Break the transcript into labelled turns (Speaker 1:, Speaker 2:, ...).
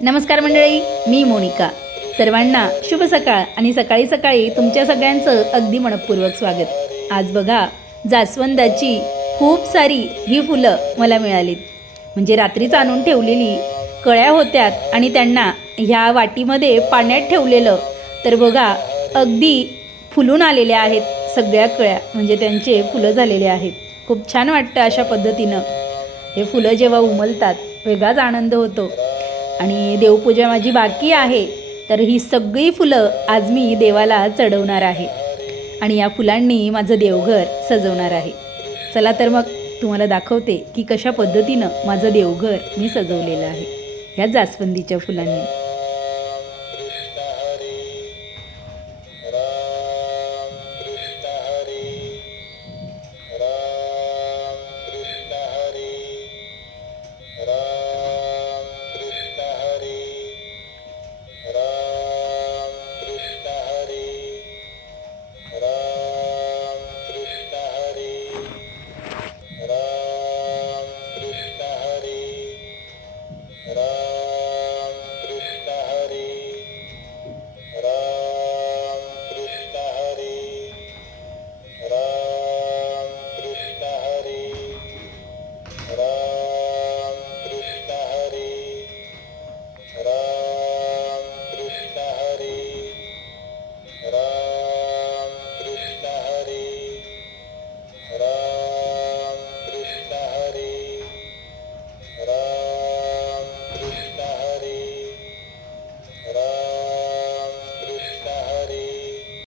Speaker 1: नमस्कार मंडळी मी मोनिका. सर्वांना शुभ सकाळ आणि सकाळी सकाळी तुमच्या सगळ्यांचं अगदी मनपूर्वक स्वागत. आज बघा जास्वंदाची खूप सारी ही फुलं मला मिळालीत. म्हणजे रात्रीच आणून ठेवलेली कळ्या होत्यात आणि त्यांना ह्या वाटीमध्ये पाण्यात ठेवलेलं तर बघा अगदी फुलून आलेल्या आहेत सगळ्या कळ्या. म्हणजे त्यांचे फुलं झालेले आहेत. खूप छान वाटतं अशा पद्धतीनं. हे फुलं जेव्हा उमलतात वेगळाच आनंद होतो. आणि देवपूजा माझी बाकी आहे तर ही सगळी फुलं आज मी देवाला चढवणार आहे. आणि या फुलांनी माझं देवघर सजवणार आहे. चला तर मग तुम्हाला दाखवते की कशा पद्धतीनं माझं देवघर मी सजवलेलं आहे. ह्या जास्वंदीच्या फुलांनी.